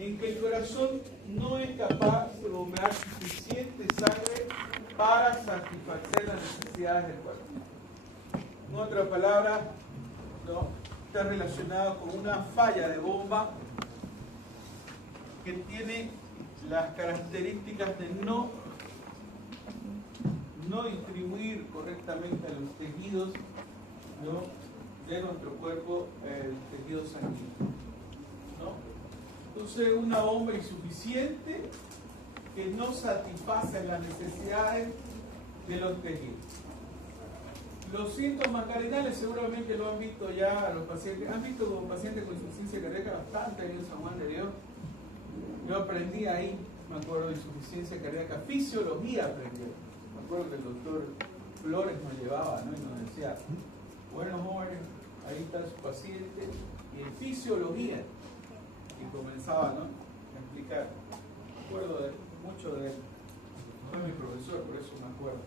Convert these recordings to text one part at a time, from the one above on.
en que el corazón no es capaz de bombear suficiente sangre para satisfacer las necesidades del cuerpo. En otras palabras, ¿no?, está relacionado con una falla de bomba que tiene las características de no distribuir correctamente a los tejidos, ¿no?, de nuestro cuerpo, el tejido sanguíneo, ¿no? Entonces, una bomba insuficiente que no satisface las necesidades de los tejidos. Los síntomas cardinales seguramente lo han visto ya los pacientes. ¿Han visto pacientes con insuficiencia cardíaca bastante en San Juan de Dios? Yo aprendí ahí, me acuerdo, de insuficiencia cardíaca, fisiología aprendí. Me acuerdo que el doctor Flores nos llevaba, ¿no?, y nos decía, bueno, jóvenes, ahí está su paciente, y en fisiología, y comenzaba, ¿no?, a explicar. Me acuerdo mucho de él. Fue mi profesor, por eso me acuerdo.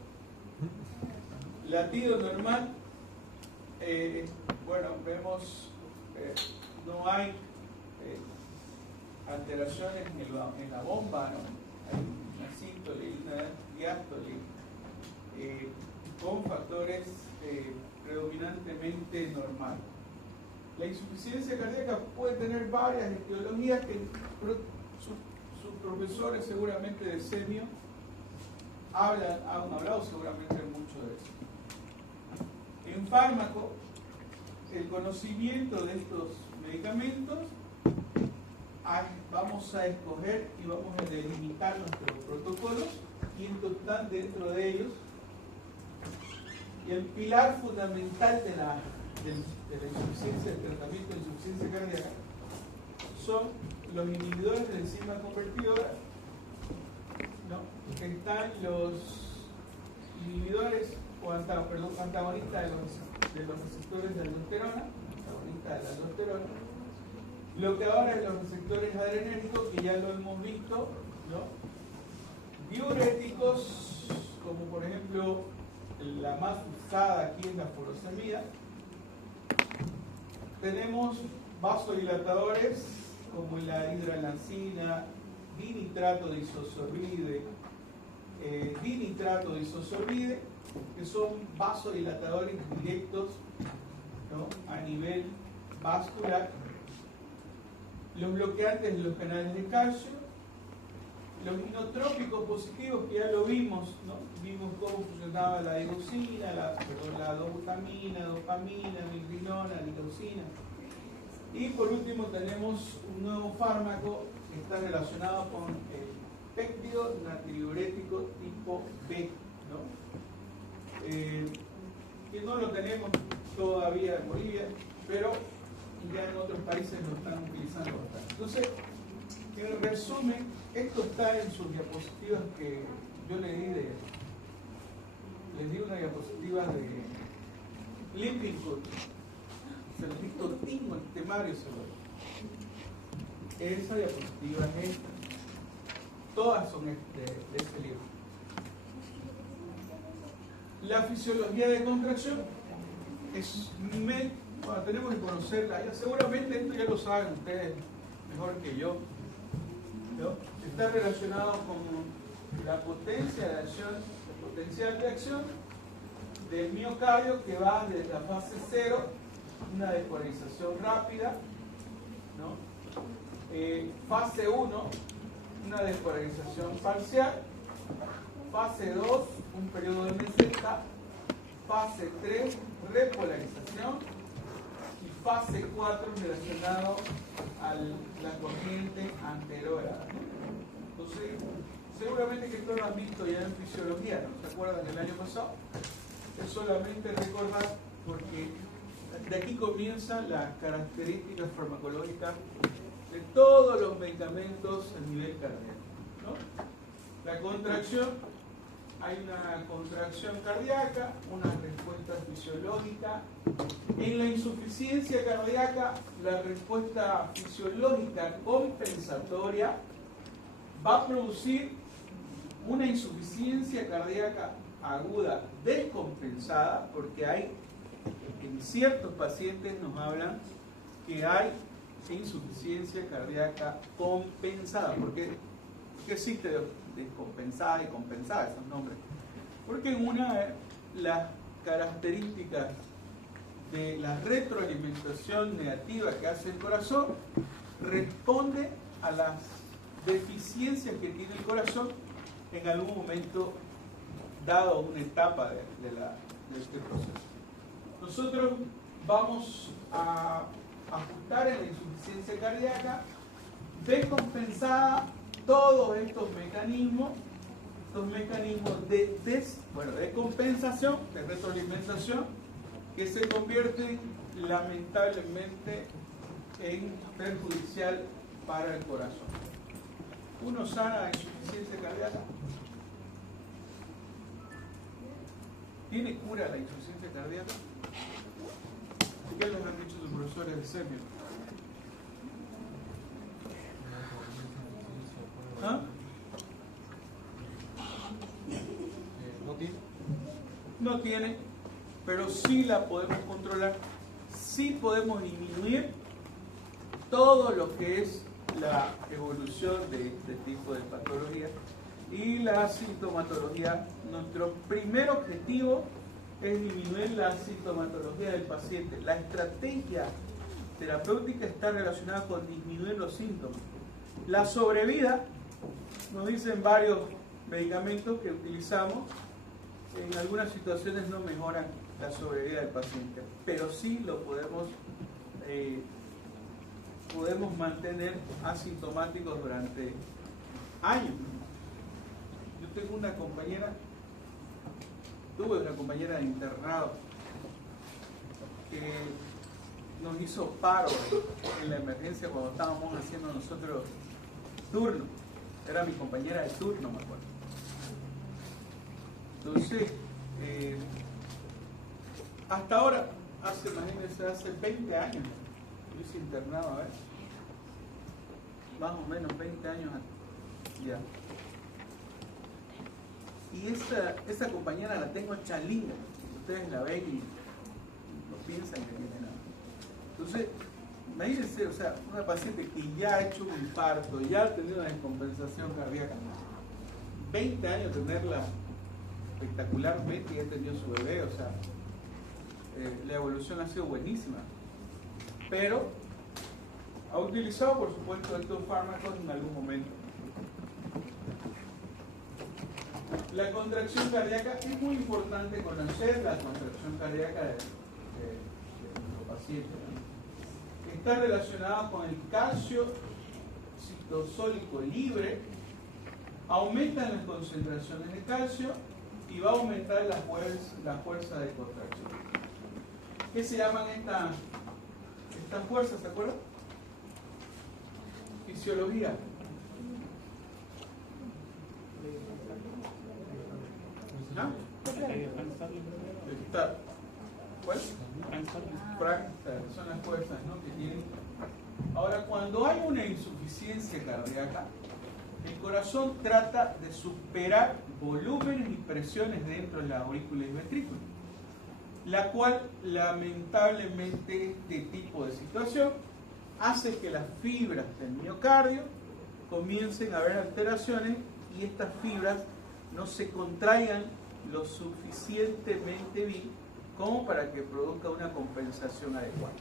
Latido normal, bueno, vemos no hay alteraciones en la bomba, ¿no? Hay una sístole y una diástole con factores predominantemente normales. La insuficiencia cardíaca puede tener varias etiologías que sus profesores seguramente de semio han hablado seguramente mucho de eso. En fármaco, el conocimiento de estos medicamentos, vamos a escoger y vamos a delimitar nuestros protocolos, y están dentro de ellos. Y el pilar fundamental de la insuficiencia, del tratamiento de insuficiencia cardíaca, son los inhibidores de enzima convertidora, ¿no?, que están los inhibidores o antagonistas de los receptores de aldosterona, antagonistas de la aldosterona, bloqueadores de los receptores adrenérgicos, que ya lo hemos visto, ¿no?, diuréticos, como por ejemplo la más usada aquí es la furosemida. Tenemos vasodilatadores como la hidralazina, dinitrato de isosorbide, que son vasodilatadores directos, ¿no?, a nivel vascular. Los bloqueantes de los canales de calcio, los inotrópicos positivos, que ya lo vimos, ¿no? Vimos cómo funcionaba la digoxina, la dobutamina, dopamina, milrinona, leucina. Y por último tenemos un nuevo fármaco que está relacionado con el péptido natriurético tipo B, ¿no? Que no lo tenemos todavía en Bolivia, pero ya en otros países lo están utilizando bastante. Entonces, en resumen, esto está en sus diapositivas que yo les di una diapositiva de Lippincott. Se los dicto tingo el temario sobre esa diapositiva es esta. Todas son de este libro. La fisiología de contracción es bueno, tenemos que conocerla. Ya, seguramente esto ya lo saben ustedes mejor que yo, ¿no? Está relacionado con la potencia de acción, el potencial de acción del miocardio, que va desde la fase 0, una despolarización rápida, ¿no? Fase 1, una despolarización parcial. Fase 2, un periodo de meseta. Fase 3, repolarización. Y fase 4, relacionado a la corriente anterógrada. Entonces, seguramente que esto lo han visto ya en fisiología, ¿no? ¿Se acuerdan del año pasado? Es solamente recordar, porque de aquí comienzan las características farmacológicas de todos los medicamentos a nivel cardíaco, ¿no? La contracción, hay una contracción cardíaca, una respuesta fisiológica. En la insuficiencia cardíaca, la respuesta fisiológica compensatoria va a producir una insuficiencia cardíaca aguda descompensada, porque hay, en ciertos pacientes nos hablan que hay insuficiencia cardíaca compensada. ¿Por qué existe descompensada y compensada esos nombres? Porque en una las características de la retroalimentación negativa que hace el corazón responde a las deficiencias que tiene el corazón en algún momento dado una etapa de este proceso. Nosotros vamos a ajustar en la insuficiencia cardíaca descompensada todos estos mecanismos de compensación, de retroalimentación, que se convierten lamentablemente en perjudicial para el corazón. ¿Uno sana la insuficiencia cardíaca? ¿Tiene cura la insuficiencia cardíaca? ¿Qué les han dicho sus profesores de semio? ¿Ah? No tiene, pero sí la podemos controlar, sí podemos disminuir todo lo que es la evolución de este tipo de patología y la sintomatología. Nuestro primer objetivo es disminuir la sintomatología del paciente. La estrategia terapéutica está relacionada con disminuir los síntomas. La sobrevida, nos dicen varios medicamentos que utilizamos, en algunas situaciones no mejoran la sobrevida del paciente, pero sí lo podemos mantener asintomáticos durante años. Yo tuve una compañera de internado que nos hizo paro en la emergencia cuando estábamos haciendo nosotros turno. Era mi compañera de turno, me acuerdo. Entonces, hasta ahora, imagínense, hace 20 años, yo hice internado, a ver, más o menos 20 años ya. Y esa compañera la tengo chalinga, ustedes la ven y no piensan que tiene nada. Entonces, imagínense, o sea, una paciente que ya ha hecho un infarto, ya ha tenido una descompensación cardíaca, 20 años tenerla espectacularmente y ha tenido su bebé, o sea, la evolución ha sido buenísima, pero ha utilizado por supuesto estos fármacos en algún momento. La contracción cardíaca, es muy importante conocer la contracción cardíaca de nuestro paciente, ¿no? Está relacionada con el calcio citosólico libre, aumentan las concentraciones de calcio y va a aumentar la fuerza de contracción. ¿Qué se llaman estas fuerzas? ¿Se acuerdan? Fisiología. ¿No? ¿Cuál? Son las fuerzas, ¿no?, que tienen. Ahora, cuando hay una insuficiencia cardíaca, el corazón trata de superar volúmenes y presiones dentro de la aurícula y ventrículo, la cual lamentablemente este tipo de situación hace que las fibras del miocardio comiencen a haber alteraciones y estas fibras no se contraigan lo suficientemente bien como para que produzca una compensación adecuada,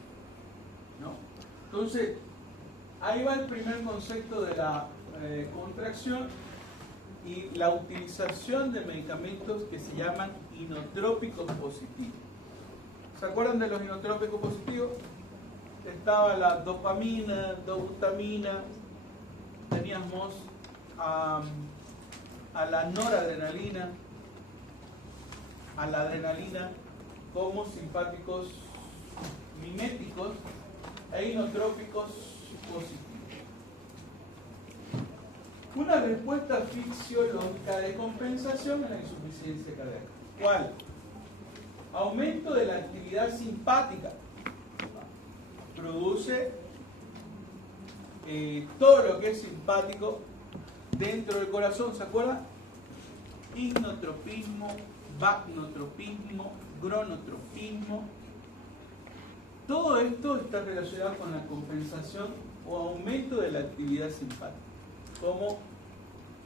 ¿no? Entonces, ahí va el primer concepto de la contracción y la utilización de medicamentos que se llaman inotrópicos positivos. ¿Se acuerdan de los inotrópicos positivos? Estaba la dopamina, dobutamina, teníamos a la noradrenalina, a la adrenalina como simpáticos miméticos e inotrópicos positivos. Una respuesta fisiológica de compensación en la insuficiencia cardíaca. ¿Cuál? Aumento de la actividad simpática. Produce todo lo que es simpático dentro del corazón, ¿se acuerdan? Hipnotropismo, vagnotropismo, gronotropismo. Todo esto está relacionado con la compensación o aumento de la actividad simpática, como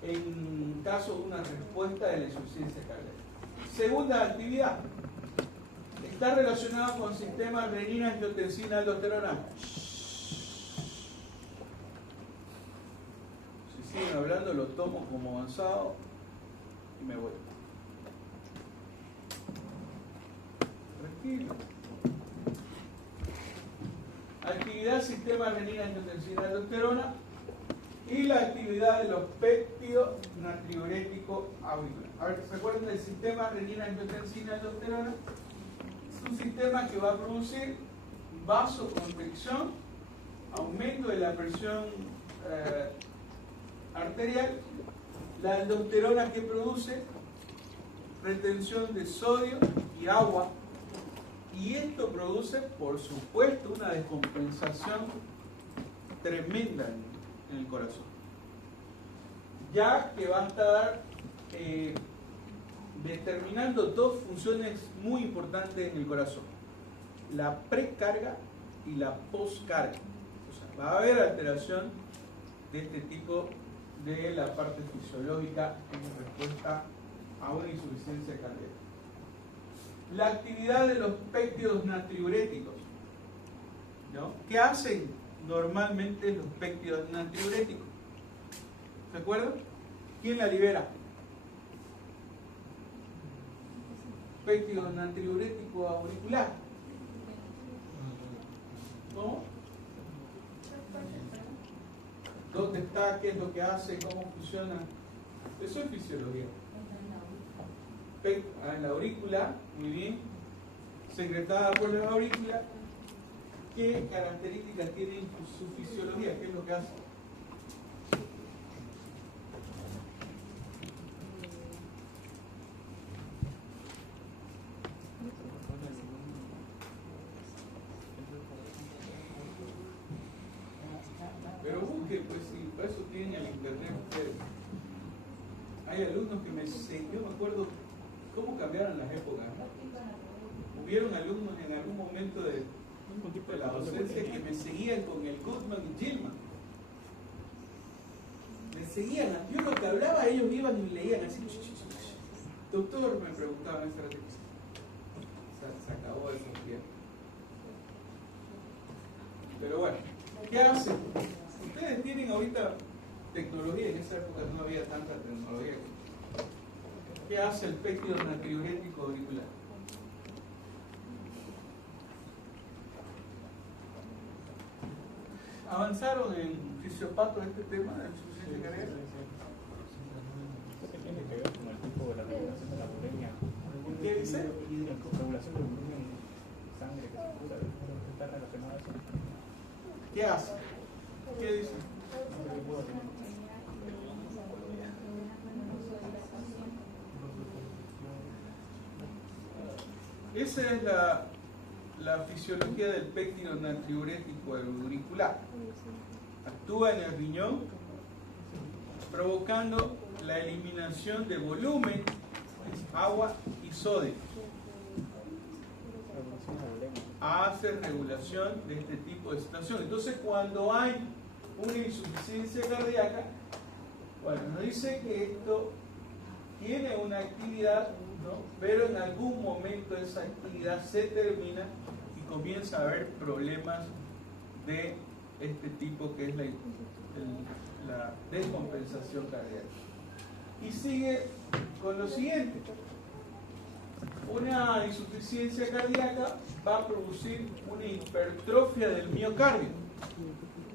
en caso de una respuesta de la insuficiencia cardíaca. Segunda actividad, está relacionado con sistemas renina, angiotensina, aldosterona. Si siguen hablando, lo tomo como avanzado y me voy. Respiro. Actividad sistema renina, angiotensina, aldosterona y la actividad de los péptidos natriuréticos auriculares. A ver, ¿se acuerdan del sistema renina, angiotensina, aldosterona? Es un sistema que va a producir vasoconstricción, aumento de la presión arterial, la aldosterona que produce retención de sodio y agua, y esto produce, por supuesto, una descompensación tremenda en el corazón, ya que va a estar determinando dos funciones muy importantes en el corazón: la precarga y la poscarga. O sea, va a haber alteración de este tipo de la parte fisiológica en respuesta a una insuficiencia cardíaca. La actividad de los péptidos natriuréticos, ¿no? ¿Qué hacen normalmente los péptidos natriuréticos? ¿Se acuerdan? ¿Quién la libera? Péptido natriurético auricular. ¿Cómo? ¿Dónde está? ¿Qué es lo que hace? ¿Cómo funciona? Eso es fisiología. En la aurícula, muy bien, secretada por la aurícula. ¿Qué características tiene su fisiología? ¿Qué es lo que hace? Pero busque, pues si para eso tienen el internet ustedes. Hay alumnos que yo me acuerdo cómo cambiaron las épocas, ¿no? Hubieron alumnos en algún momento de la docencia que me seguían con el Goodman y Gilman. Me seguían, yo lo que hablaba, ellos iban y leían así. Doctor, me preguntaba en esa ratito. Se acabó ese tiempo. Pero bueno, ¿qué hacen? Ustedes tienen ahorita tecnología, en esa época no había tanta tecnología. ¿Qué hace el péptido natriurético auricular? ¿Avanzaron en fisiopato este tema de insuficiencia cardíaca? ¿Qué tiene que ver con el tipo de la regulación de la bulimia? ¿Qué dice? La regulación del volumen de sangre que se cura, ¿está relacionado a eso? ¿Qué hace? ¿Qué dice? Esa es la fisiología del péptido natriurético auricular. Actúa en el riñón provocando la eliminación de volumen, agua y sodio. Hace regulación de este tipo de situación. Entonces, cuando hay una insuficiencia cardíaca, bueno, nos dice que esto tiene una actividad, ¿no? Pero en algún momento esa actividad se termina y comienza a haber problemas de este tipo, que es la descompensación cardíaca. Y sigue con lo siguiente: una insuficiencia cardíaca va a producir una hipertrofia del miocardio.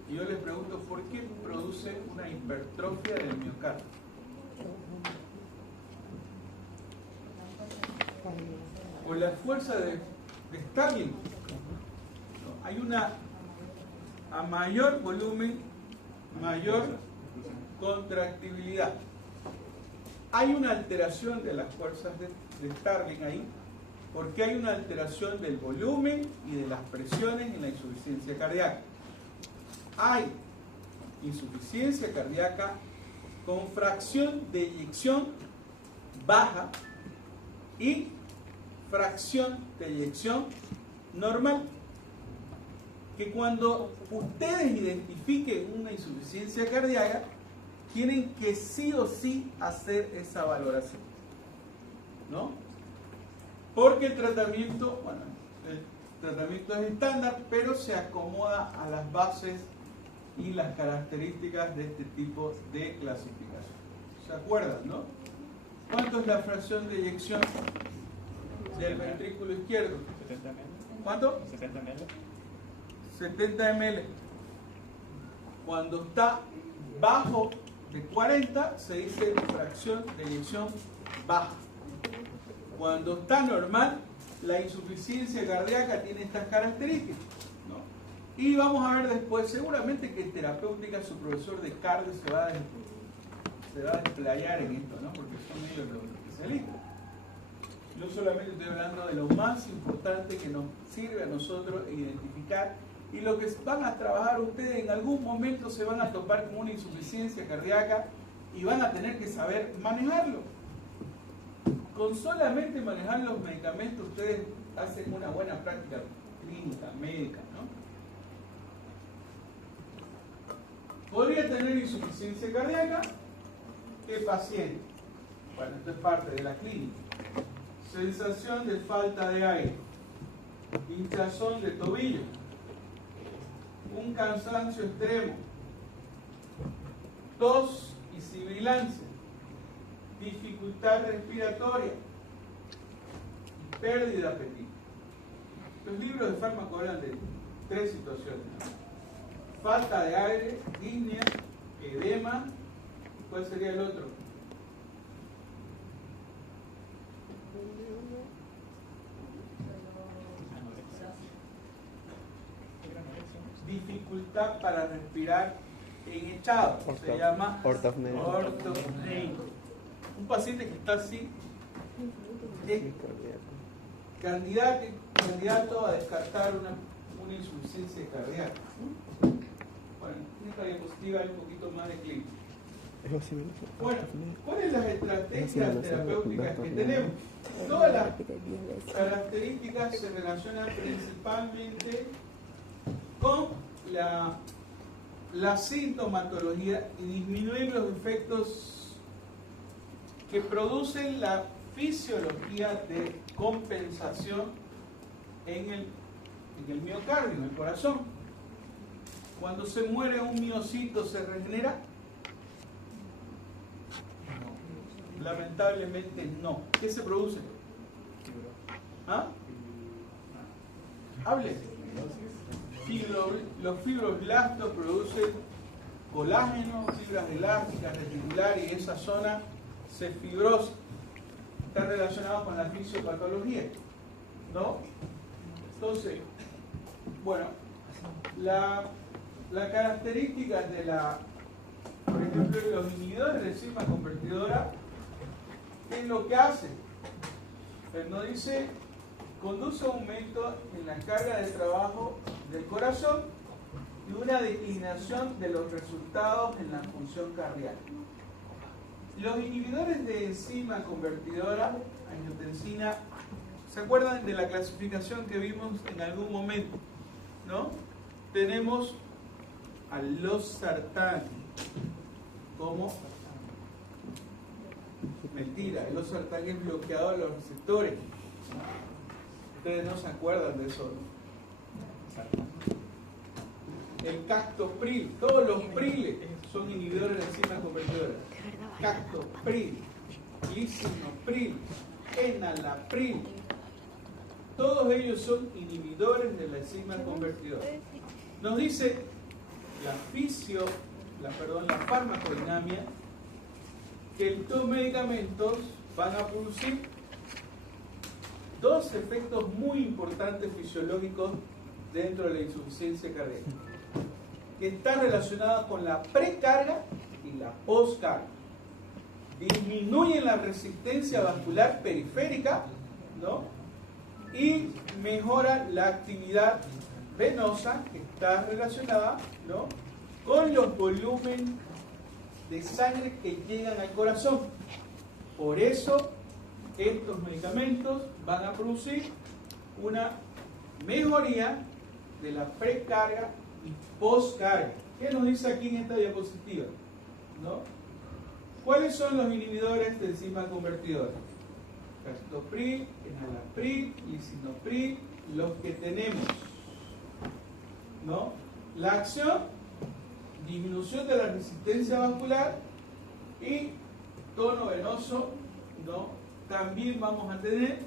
Y yo les pregunto, ¿por qué produce una hipertrofia del miocardio? Por la fuerza de Starling. Hay a mayor volumen, mayor contractibilidad. Hay una alteración de las fuerzas de Starling ahí, porque hay una alteración del volumen y de las presiones en la insuficiencia cardíaca. Hay insuficiencia cardíaca con fracción de eyección baja y fracción de eyección normal. que cuando ustedes identifiquen una insuficiencia cardíaca, tienen que sí o sí hacer esa valoración, ¿no? Porque el tratamiento, bueno, el tratamiento es estándar, pero se acomoda a las bases y las características de este tipo de clasificación. ¿Se acuerdan, no? ¿Cuánto es la fracción de eyección del ventrículo izquierdo? 70 ml. ¿Cuánto? 70 ml. 70 ml. Cuando está bajo de 40 se dice fracción de eyección baja. Cuando está normal, la insuficiencia cardíaca tiene estas características, ¿no? Y vamos a ver después, seguramente que en terapéutica su profesor de cardio se va a desplayar en esto, ¿no? Porque son ellos los especialistas. Yo solamente estoy hablando de lo más importante que nos sirve a nosotros identificar, y lo que van a trabajar ustedes en algún momento se van a topar con una insuficiencia cardíaca y van a tener que saber manejarlo. Con solamente manejar los medicamentos ustedes hacen una buena práctica clínica, médica, ¿no? ¿Podría tener insuficiencia cardíaca? ¿Qué paciente? Bueno, esto es parte de la clínica. Sensación de falta de aire, hinchazón de tobillo, un cansancio extremo, tos y sibilancia, dificultad respiratoria, pérdida de apetito. Los libros de fármaco hablan de 3 situaciones, ¿no? Falta de aire, disnea, edema. ¿Cuál sería el otro? Dificultad para respirar en echado. Se llama ortopnea. Un paciente que está así es candidato a descartar una insuficiencia cardíaca. Bueno, en esta diapositiva hay un poquito más de clínica. Bueno, ¿cuáles son las estrategias terapéuticas que tenemos? Todas las características se relacionan principalmente con la sintomatología y disminuir los efectos que producen la fisiología de compensación en el miocardio, en el corazón. Cuando se muere un miocito, ¿se regenera? No. Lamentablemente no. ¿Qué se produce? ¿Ah? Hable. Los fibroblastos producen colágeno, fibras elásticas, reticulares, y esa zona se fibrosa. Está relacionado con la fisiopatología, ¿no? Entonces, bueno, la característica de por ejemplo, de los inhibidores de enzima convertidora, ¿qué es lo que hace? Él nos dice, conduce a un aumento en la carga de trabajo del corazón y una declinación de los resultados en la función cardíaca. Los inhibidores de enzima convertidora, angiotensina, ¿se acuerdan de la clasificación que vimos en algún momento? ¿No? Tenemos a losartán como mentira, el losartán es bloqueador de los receptores. Ustedes no se acuerdan de eso, ¿no? El captopril, todos los priles son inhibidores de enzima convertidora. Captopril, lisinopril, enalapril, todos ellos son inhibidores de la enzima convertidora. Nos dice la farmacodinamia que estos medicamentos van a producir 2 efectos muy importantes fisiológicos dentro de la insuficiencia cardíaca, que están relacionados con la precarga y la postcarga. Disminuyen la resistencia vascular periférica, ¿no? Y mejoran la actividad venosa, que está relacionada, ¿no?, con los volúmenes de sangre que llegan al corazón. Por eso estos medicamentos van a producir una mejoría de la precarga y postcarga. ¿Qué nos dice aquí en esta diapositiva? ¿No? ¿Cuáles son los inhibidores de enzima convertidora? Captopril, enalapril, lisinopril, los que tenemos. ¿No? La acción, disminución de la resistencia vascular y tono venoso, ¿no? También vamos a tener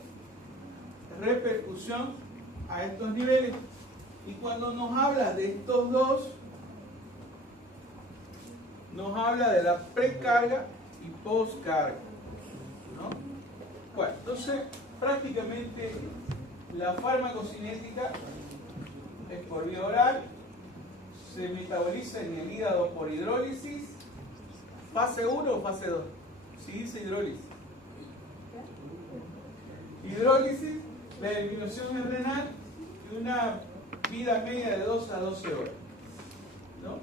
repercusión a estos niveles. Y cuando nos habla de estos dos, nos habla de la precarga y postcarga, ¿no? Bueno, entonces prácticamente la farmacocinética es por vía oral, se metaboliza en el hígado por hidrólisis, fase 1 o fase 2. Si dice hidrólisis. Hidrólisis, la eliminación es renal y una vida media de 2 a 12 horas, ¿no?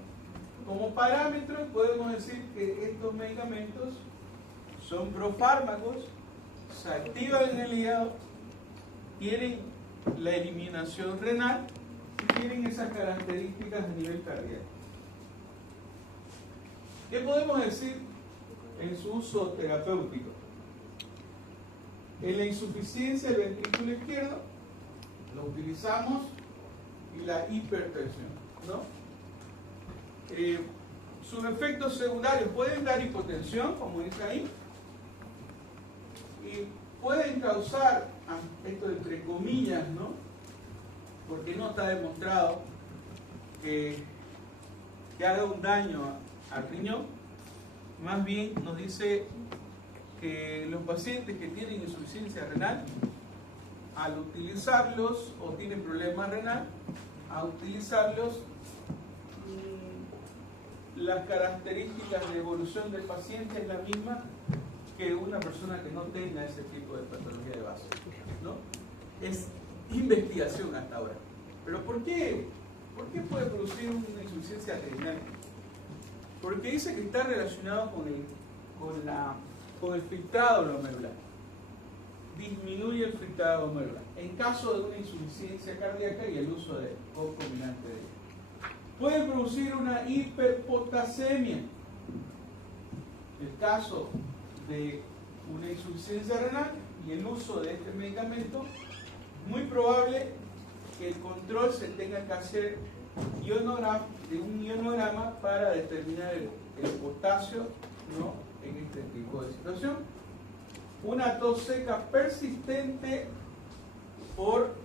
Como parámetro podemos decir que estos medicamentos son profármacos, se activan en el hígado, tienen la eliminación renal y tienen esas características a nivel cardíaco. ¿Qué podemos decir en su uso terapéutico? En la insuficiencia del ventrículo izquierdo lo utilizamos y la hipertensión, ¿no? Sus efectos secundarios pueden dar hipotensión, como dice ahí, y pueden causar, esto entre comillas, ¿no? Porque no está demostrado que haga un daño al riñón. Más bien nos dice que los pacientes que tienen insuficiencia renal, al utilizarlos o tienen problemas renal, al utilizarlos, las características de evolución del paciente es la misma que una persona que no tenga ese tipo de patología de base, ¿no? Es investigación hasta ahora. Pero ¿por qué puede producir una insuficiencia renal? Porque dice que está relacionado con el filtrado glomerular. Disminuye el filtrado glomerular en caso de una insuficiencia cardíaca y el uso de concomitante de ella. Puede producir una hiperpotasemia. El caso de una insuficiencia renal y el uso de este medicamento, muy probable que el control se tenga que hacer de un ionograma para determinar el potasio, ¿no? En este tipo de situación. Una tos seca persistente por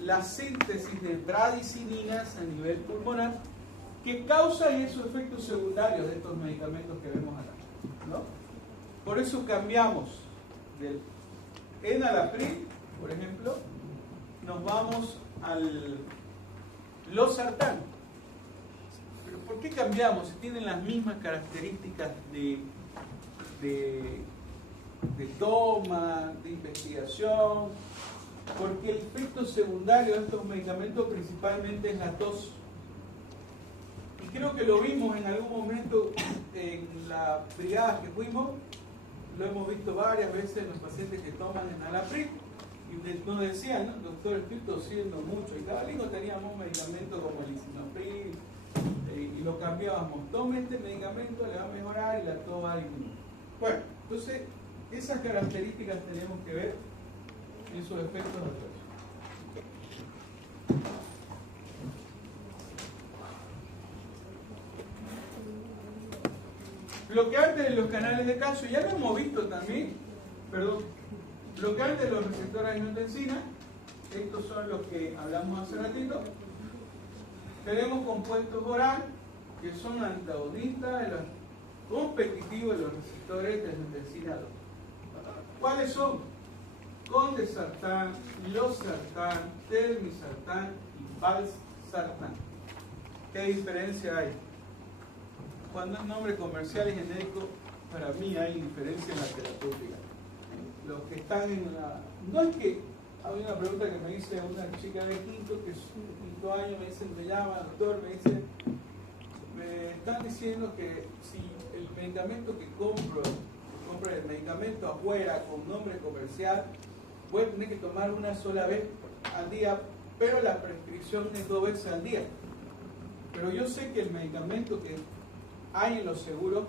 la síntesis de bradicininas a nivel pulmonar que causan esos efectos secundarios de estos medicamentos que vemos acá, ¿no? Por eso cambiamos del enalapril, por ejemplo, nos vamos al losartán. ¿Pero por qué cambiamos? Si tienen las mismas características de toma, de investigación, porque el efecto secundario de estos medicamentos principalmente es la tos. Y creo que lo vimos en algún momento en la brigada que fuimos, lo hemos visto varias veces en los pacientes que toman enalapril, y nos decían, ¿no? Doctor, estoy tosiendo mucho, y cada día teníamos un medicamento como el lisinopril, y lo cambiábamos. Tome este medicamento, le va a mejorar y la tos va a disminuir. Bueno, entonces esas características tenemos que ver en sus efectos adversos. Bloqueante de los canales de calcio, ya lo hemos visto también, bloqueante de los receptores de angiotensina, estos son los que hablamos hace ratito. Tenemos compuestos oral, que son antagonistas de los competitivos de los receptores de angiotensina 2. ¿Cuáles son? Condesartán, losartán, telmisartán y valsartán. ¿Qué diferencia hay? Cuando es nombre comercial y genérico, para mí hay diferencia en la terapéutica. Los que están en la... No es que... Había una pregunta que me dice una chica de quinto, que es un quinto año, me llama, doctor, me dice, me están diciendo que si el medicamento que compro el medicamento afuera con nombre comercial, voy a tener que tomar una sola vez al día pero la prescripción es 2 veces al día. Pero yo sé que el medicamento que hay en los seguros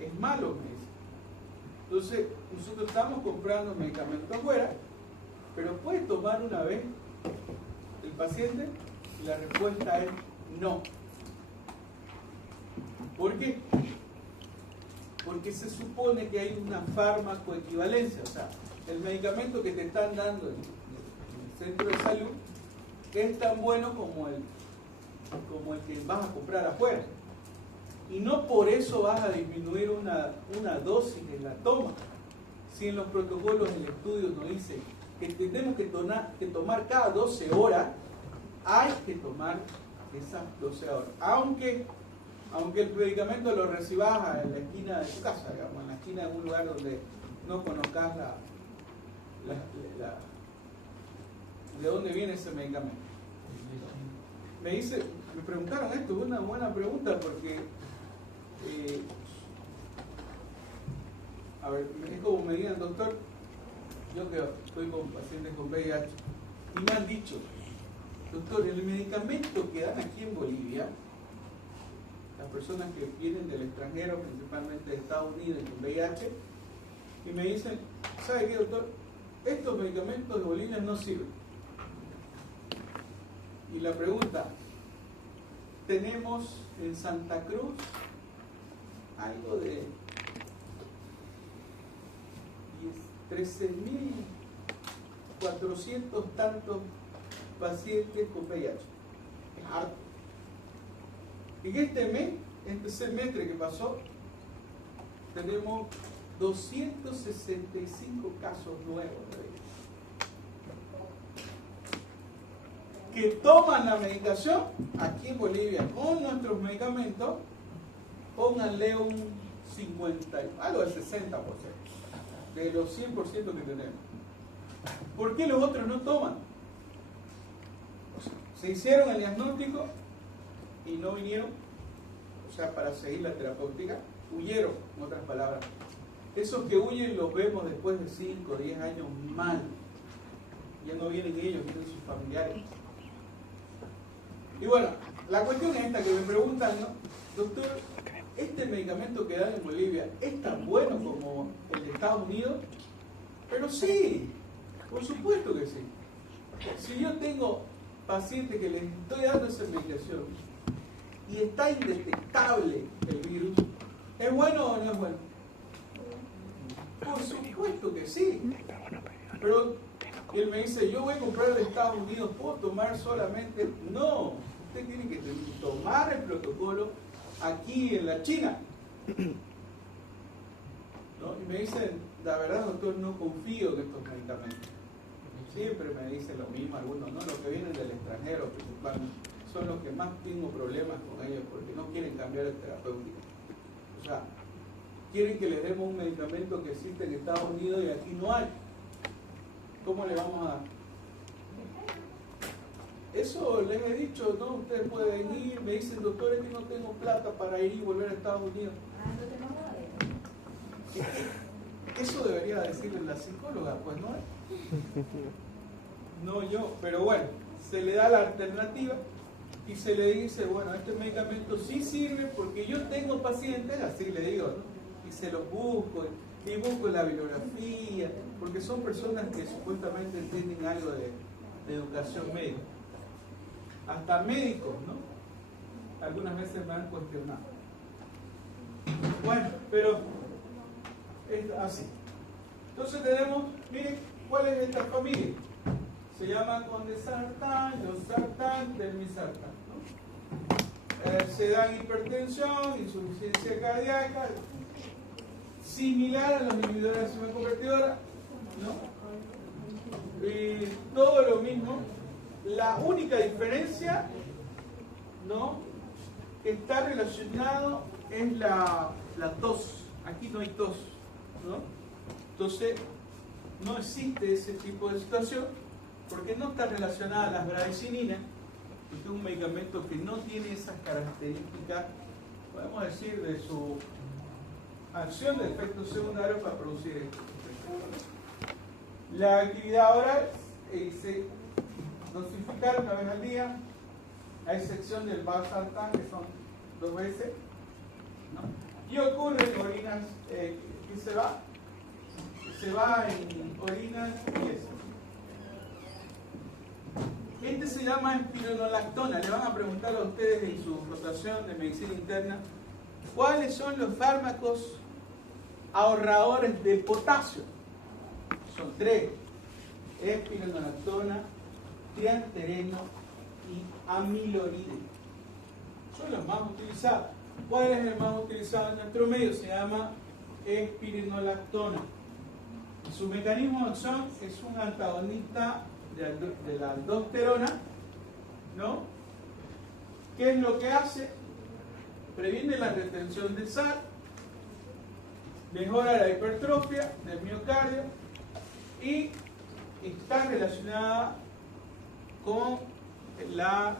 es malo, me dice. Entonces, nosotros estamos comprando medicamentos afuera, pero ¿puede tomar una vez el paciente? Y la respuesta es no. ¿Por qué? Porque se supone que hay una farmacoequivalencia, o sea, el medicamento que te están dando en el centro de salud es tan bueno como el que vas a comprar afuera. Y no por eso vas a disminuir una dosis en la toma. Si en los protocolos del estudio nos dice que tenemos que tomar cada 12 horas, hay que tomar esas 12 horas. Aunque el medicamento lo recibas en la esquina de tu casa, digamos, en la esquina de un lugar donde no conozcas de dónde viene ese medicamento. Me preguntaron esto, es una buena pregunta porque a ver, es como me digan, doctor, yo que estoy con pacientes con VIH, y me han dicho, doctor, el medicamento que dan aquí en Bolivia, las personas que vienen del extranjero, principalmente de Estados Unidos y con VIH, y me dicen, ¿sabe qué, doctor? Estos medicamentos de Bolivia no sirven. Y la pregunta, tenemos en Santa Cruz algo de 13.400 tantos pacientes con VIH. Es harto. Y este semestre que pasó, tenemos 265 casos nuevos de VIH. Que toman la medicación aquí en Bolivia con nuestros medicamentos, pónganle un 50, algo del 60% de los 100% que tenemos. ¿Por qué los otros no toman? Se hicieron el diagnóstico y no vinieron, o sea, para seguir la terapéutica, huyeron, en otras palabras. Esos que huyen los vemos después de 5 o 10 años mal. Ya no vienen ellos, vienen sus familiares. Y bueno, la cuestión es esta que me preguntan, ¿no? Doctor, ¿este medicamento que dan en Bolivia es tan bueno como el de Estados Unidos? Pero sí, por supuesto que sí. Si yo tengo pacientes que les estoy dando esa medicación y está indetectable el virus, ¿es bueno o no es bueno? Por supuesto que sí. Pero él me dice, yo voy a comprar de Estados Unidos, ¿puedo tomar solamente? No, usted tiene que tomar el protocolo aquí en la China. ¿No? Y me dicen, la verdad, doctor, no confío en estos medicamentos. Siempre me dicen lo mismo algunos, ¿no? Los que vienen del extranjero principalmente son los que más tengo problemas con ellos porque no quieren cambiar el terapéutico. O sea, quieren que les demos un medicamento que existe en Estados Unidos y aquí no hay. ¿Cómo le vamos a dar? Eso les he dicho, ¿no? Ustedes pueden ir, me dicen, doctor, es que no tengo plata para ir y volver a Estados Unidos. Eso debería decirle la psicóloga, pues no es. No yo, pero bueno, se le da la alternativa y se le dice, bueno, este medicamento sí sirve porque yo tengo pacientes, así le digo, ¿no? Y se los busco, y busco la bibliografía, porque son personas que supuestamente tienen algo de educación médica. Hasta médicos, ¿no? Algunas veces me han cuestionado. Bueno, pero es así. Entonces tenemos, miren, ¿cuál es esta familia? Se llama condesartán, losartán, telmisartán, ¿no? Se dan hipertensión, insuficiencia cardíaca, similar a los inhibidores de enzima convertidora, ¿no? Y todo lo mismo. La única diferencia, ¿no?, que está relacionado es la tos. Aquí no hay tos, ¿no? Entonces, no existe ese tipo de situación porque no está relacionada a las bradicininas, que es un medicamento que no tiene esas características, podemos decir, de su acción de efectos secundarios para producir esto. La actividad oral dosificar una vez al día, a excepción del valsartán, que son 2 veces, ¿no? Y ocurre en orinas, que se va en orinas y eso. Este se llama espironolactona. Le van a preguntar a ustedes en su rotación de medicina interna cuáles son los fármacos ahorradores de potasio. Son 3: espironolactona, triantereno y amiloride. Son los más utilizados. ¿Cuál es el más utilizado en nuestro medio? Se llama espironolactona. Y su mecanismo de acción es un antagonista de la aldosterona, ¿no? ¿Qué es lo que hace? Previene la retención de sal, mejora la hipertrofia del miocardio y está relacionada con la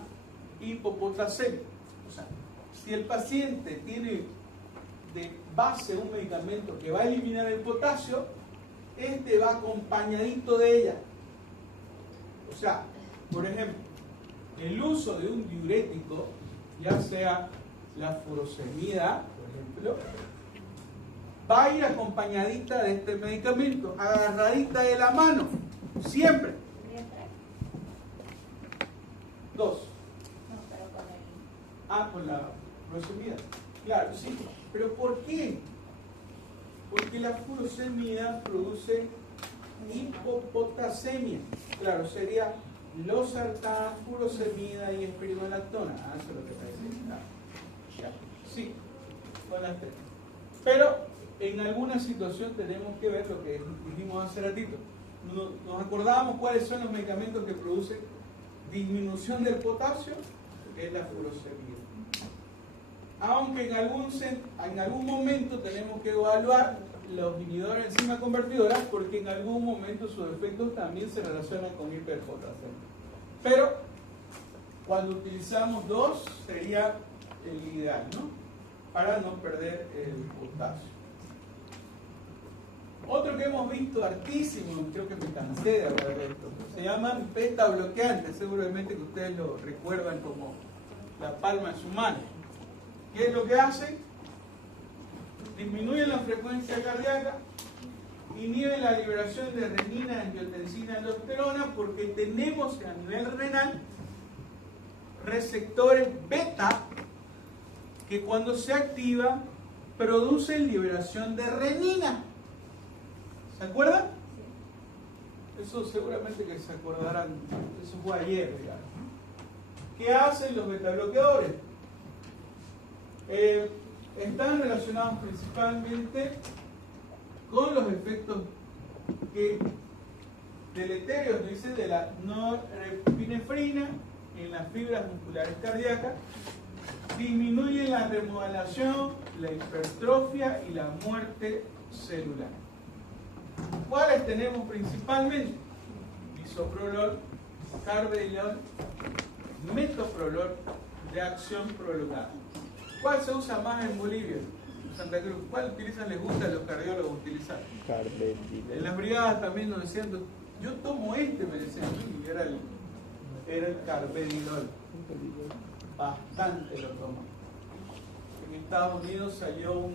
hipopotasemia. O sea, si el paciente tiene de base un medicamento que va a eliminar el potasio, este va acompañadito de ella. O sea, por ejemplo, el uso de un diurético, ya sea la furosemida, por ejemplo, va a ir acompañadita de este medicamento, agarradita de la mano, siempre. 2. Con la furosemida. Claro, sí. ¿Pero por qué? Porque la furosemida produce hipopotasemia. Claro, sería losartán, furosemida y espironolactona. Eso es lo que está diciendo. Sí, con las 3. Pero en alguna situación tenemos que ver lo que dijimos hace ratito. Nos acordábamos cuáles son los medicamentos que producen disminución del potasio, que es la furosemida. Aunque en algún momento tenemos que evaluar los inhibidores de enzima convertidoras, porque en algún momento sus efectos también se relacionan con hiperpotasemia. Pero cuando utilizamos 2 sería el ideal, ¿no? Para no perder el potasio. Otro que hemos visto hartísimo, creo que me cansé de hablar de esto, se llaman beta bloqueantes, seguramente que ustedes lo recuerdan como la palma de su mano. ¿Qué es lo que hacen? Disminuyen la frecuencia cardíaca, inhiben la liberación de renina, angiotensina, aldosterona, porque tenemos a nivel renal receptores beta que cuando se activan producen liberación de renina. ¿Se acuerdan? Eso seguramente que se acordarán, eso fue ayer, digamos. ¿Qué hacen los betabloqueadores? Están relacionados principalmente con los efectos deleterios, dice, de la norepinefrina en las fibras musculares cardíacas, disminuyen la remodelación, la hipertrofia y la muerte celular. ¿Cuáles tenemos principalmente? Bisoprolol, carvedilol, metoprolol de acción prolongada. ¿Cuál se usa más en Bolivia? En Santa Cruz. ¿Cuál utilizan? ¿Les gusta a los cardiólogos utilizar? Carvedilol. En las brigadas también nos decían, yo tomo me decían, y era el carvedilol. Bastante lo toman. En Estados Unidos salió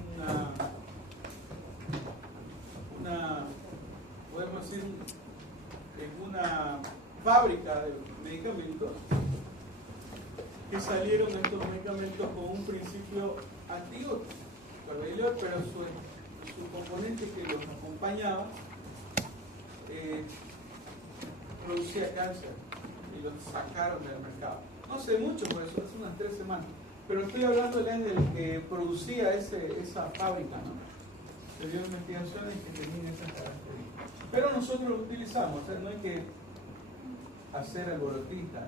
podemos decir, una fábrica de medicamentos que salieron estos medicamentos con un principio activo, carvedilol, pero su componente que los acompañaba producía cáncer y los sacaron del mercado. No sé mucho por eso, hace unas 3 semanas, pero estoy hablando del que producía esa fábrica, ¿no? Se dio investigaciones que tenían esas características. Pero nosotros lo utilizamos, o sea, no hay que hacer alborotista,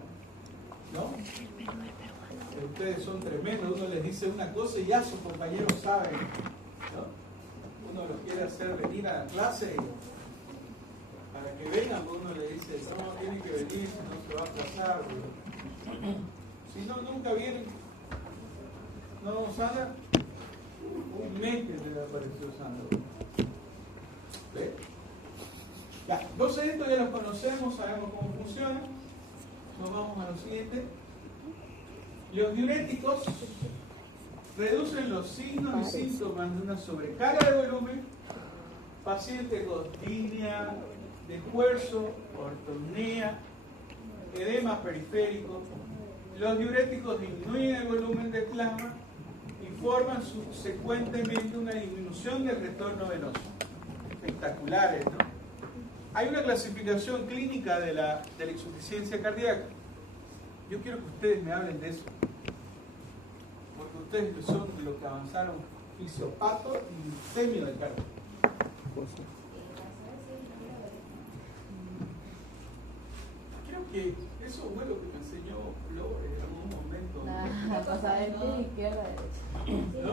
¿no? Ustedes son tremendos, uno les dice una cosa y ya sus compañeros saben, ¿no? Uno los quiere hacer venir a la clase para que vengan, uno le dice, no, tienen que venir, si no se va a aplazar. Si no, nunca vienen. ¿No, Sandra? Un mes que le apareció Sandra. ¿Ve? Ya, entonces esto ya lo conocemos, sabemos cómo funciona. nos vamos a lo siguiente. Los diuréticos reducen los signos y síntomas de una sobrecarga de volumen, paciente con disnea de esfuerzo, ortopnea, edema periférico. Los diuréticos disminuyen el volumen del plasma y forman subsecuentemente una disminución del retorno venoso. Espectaculares, ¿no? Hay una clasificación clínica de la insuficiencia cardíaca. Yo quiero que ustedes me hablen de eso. Porque ustedes que son de los que avanzaron fisiopato y semio del cardio. Creo que eso fue lo que me enseñó Lore en algún momento. La pasada de izquierda a derecha. ¿No?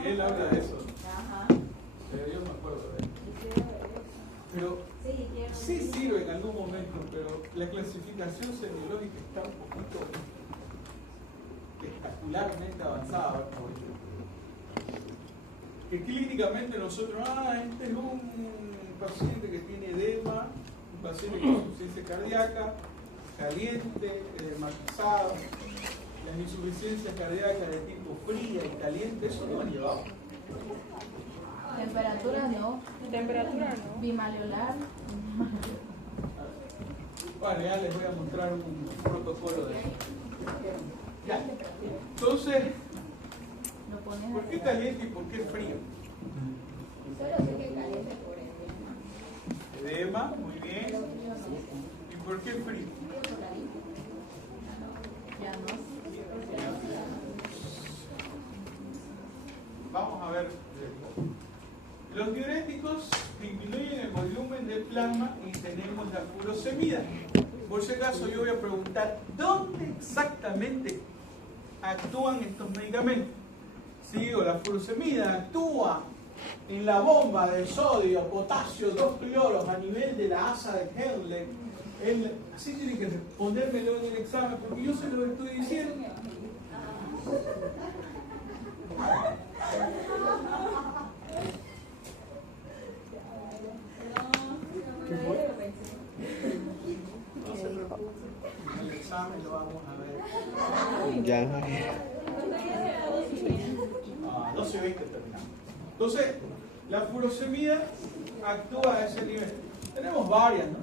Sí, él habla de eso. Ajá. Pero yo me acuerdo de él. Pero sí sirve en algún momento, pero la clasificación semiológica está un poquito espectacularmente avanzada. Que clínicamente nosotros, este es un paciente que tiene edema, un paciente con insuficiencia cardíaca, caliente, edematizado. Las insuficiencias cardíacas de tipo fría y caliente, eso no han llevado. Temperatura no. Temperatura no. Bimaleolar. Bueno, ya les voy a mostrar un protocolo de eso. Ya. Entonces, ¿por qué caliente y por qué frío? Solo sé que caliente por Edema, muy bien. ¿Y por qué frío? Ya no. Vamos a ver. Los diuréticos disminuyen el volumen del plasma y tenemos la furosemida. Por si acaso yo voy a preguntar, ¿dónde exactamente actúan estos medicamentos? Sí, o la furosemida actúa en la bomba de sodio, potasio, 2 cloros a nivel de la asa de Henle. Así tienen que respondérmelo en el examen, porque yo se lo estoy diciendo. No se preocupen, en el examen lo vamos a ver. Ya. 12:20 terminamos. Entonces, la furosemida actúa a ese nivel. Tenemos varias, ¿no?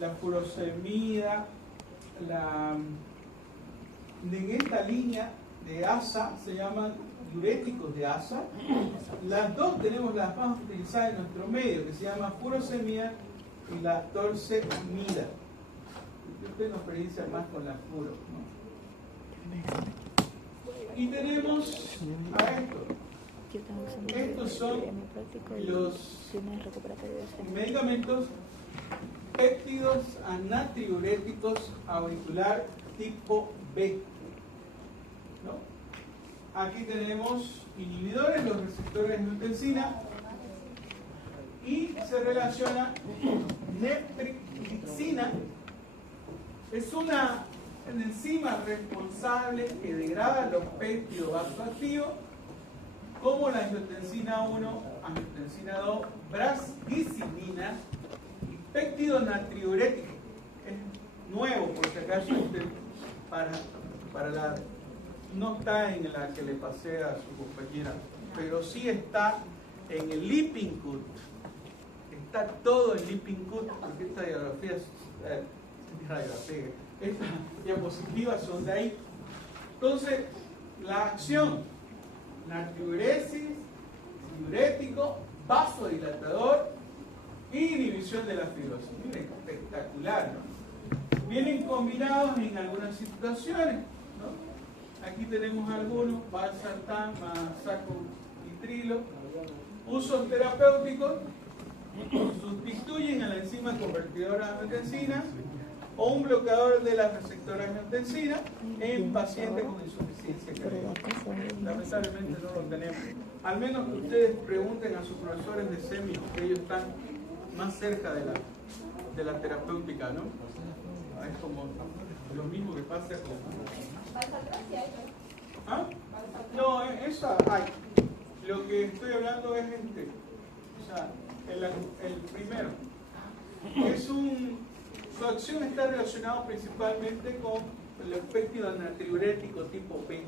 La furosemida, en esta línea de ASA se llaman diuréticos de ASA. Las dos tenemos las más utilizadas en nuestro medio, que se llama furosemida y la torsemida. Yo tengo experiencia más con la furo, ¿no? Y tenemos a esto. Estos son los medicamentos péptidos anatriuréticos auricular tipo B, ¿no? Aquí tenemos inhibidores, los receptores de angiotensina, y se relaciona neprilyxina. Es una enzima responsable que degrada los péptidos vasoactivos como la angiotensina 1, angiotensina 2, brasgicimina y péptido natriurético. Es nuevo, por si acaso, para la, no está en la que le pasé a su compañera, pero sí está en el Lippincott. Está todo en Lippincott, porque esta estas diapositivas son de ahí. Entonces, la acción: natriuresis, diurético, vasodilatador, inhibición de la fibrosis. Miren, espectacular, ¿no? Vienen combinados en algunas situaciones, ¿no? Aquí tenemos algunos: valsartán, sacubitrilo. Usos terapéuticos: sustituyen a la enzima convertidora de angiotensina o un bloqueador de las receptoras de angiotensina en pacientes con insuficiencia cardíaca. Lamentablemente no lo tenemos. Al menos que ustedes pregunten a sus profesores de SEMI, que ellos están más cerca de la terapéutica, ¿no? Es como lo mismo que pasa con... ¿Ah? No, esa hay. Lo que estoy hablando es o sea, el primero. Es un Su acción está relacionada principalmente con el efecto antidiurético tipo P.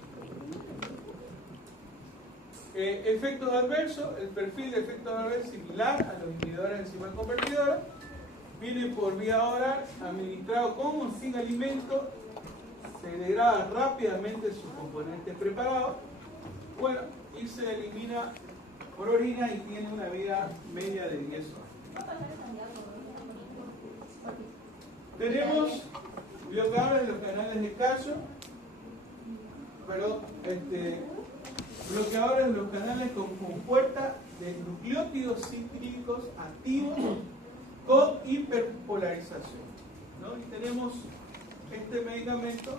Efectos adversos, el perfil de efectos adversos es similar a los inhibidores de enzima convertidora. Viene por vía oral, administrado con o sin alimento, se degrada rápidamente sus componentes preparados, bueno, y se elimina por orina y tiene una vida media de 10 horas. Tenemos bloqueadores de los canales de calcio, bloqueadores de los canales con compuerta de nucleótidos cítricos activos con hiperpolarización, ¿no? Y tenemos este medicamento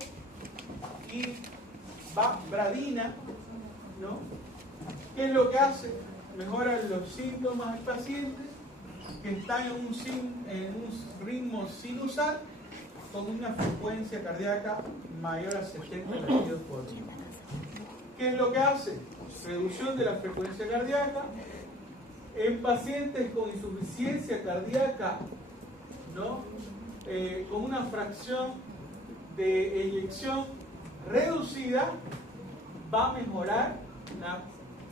y bradina, ¿no? ¿Qué es lo que hace? Mejora los síntomas del paciente que está en un ritmo sinusal con una frecuencia cardíaca mayor a 70 latidos por minuto. ¿Qué es lo que hace? Reducción de la frecuencia cardíaca en pacientes con insuficiencia cardíaca, ¿no? Con una fracción de eyección reducida, va a mejorar las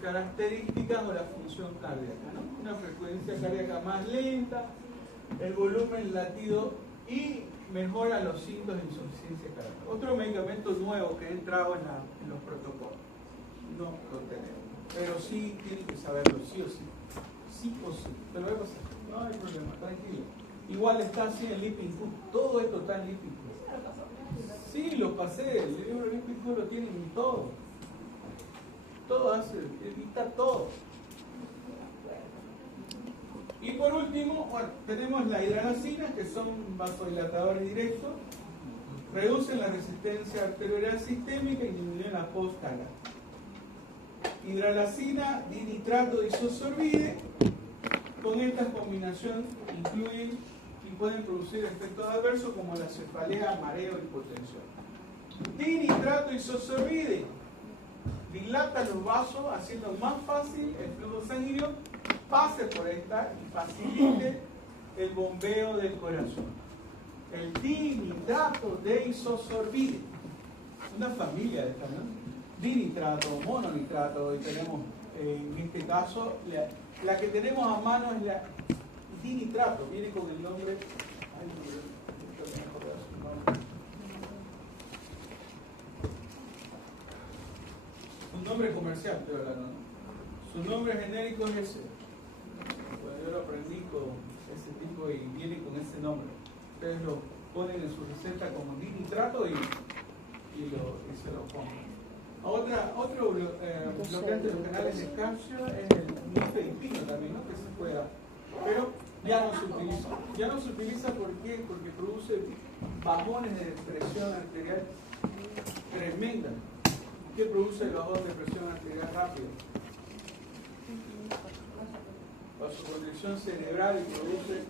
características o la función cardíaca, ¿no? Una frecuencia cardíaca más lenta, el volumen latido y mejora los síntomas de insuficiencia cardíaca. Otro medicamento nuevo que ha entrado en los protocolos. No lo tenemos, pero sí tienen que saberlo, sí o sí. Sí o sí. Te lo voy a pasar. No hay problema, tranquilo. Igual está así en Lipin Q. Todo esto está en Lipin Q. Sí, lo pasé. El libro Lipin Q lo tienen en todo. Todo hace, evita todo. Y por último, bueno, tenemos la hidralacina, que son vasodilatadores directos, reducen la resistencia arterial sistémica y disminuyen la postcarga. Hidralacina, dinitrato de isosorbide, con esta combinación incluyen y pueden producir efectos adversos como la cefalea, mareo, hipotensión. Dinitrato de isosorbide dilata los vasos, haciendo más fácil el flujo sanguíneo pase por esta y facilite el bombeo del corazón. El dinitrato de isosorbide, una familia de esta, ¿no? Dinitrato, mononitrato, y tenemos en este caso la que tenemos a mano es la dinitrato, viene con el nombre, su nombre comercial, estoy hablando, ¿no? Su nombre genérico es ese. Bueno, yo lo aprendí con ese tipo y viene con ese nombre. Ustedes lo ponen en su receta como dinitrato y se lo ponen. Otro bloqueante de los canales de calcio es el nifedipino también, ¿no? Que se puede dar. Pero ya no se utiliza. Ya no se utiliza ¿por qué? Porque produce bajones de presión arterial tremenda. ¿Qué produce el bajón de presión arterial rápido? Vasoconstricción cerebral y produce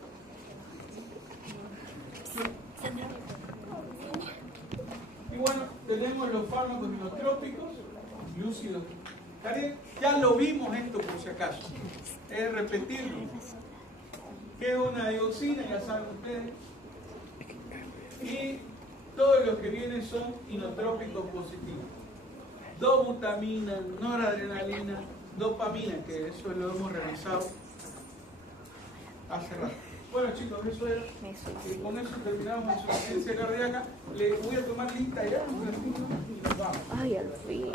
y bueno, tenemos los fármacos inotrópicos, lúcidos. Ya lo vimos esto por si acaso. Es repetirlo. ¿Qué es una dioxina? Ya saben ustedes. Y todos los que vienen son inotrópicos positivos. Dobutamina, noradrenalina, dopamina, que eso lo hemos revisado hace rato. Bueno chicos, eso era. Y con eso terminamos la insuficiencia cardíaca. Le voy a tomar lista ya. Y nos vamos. Ay, al fin.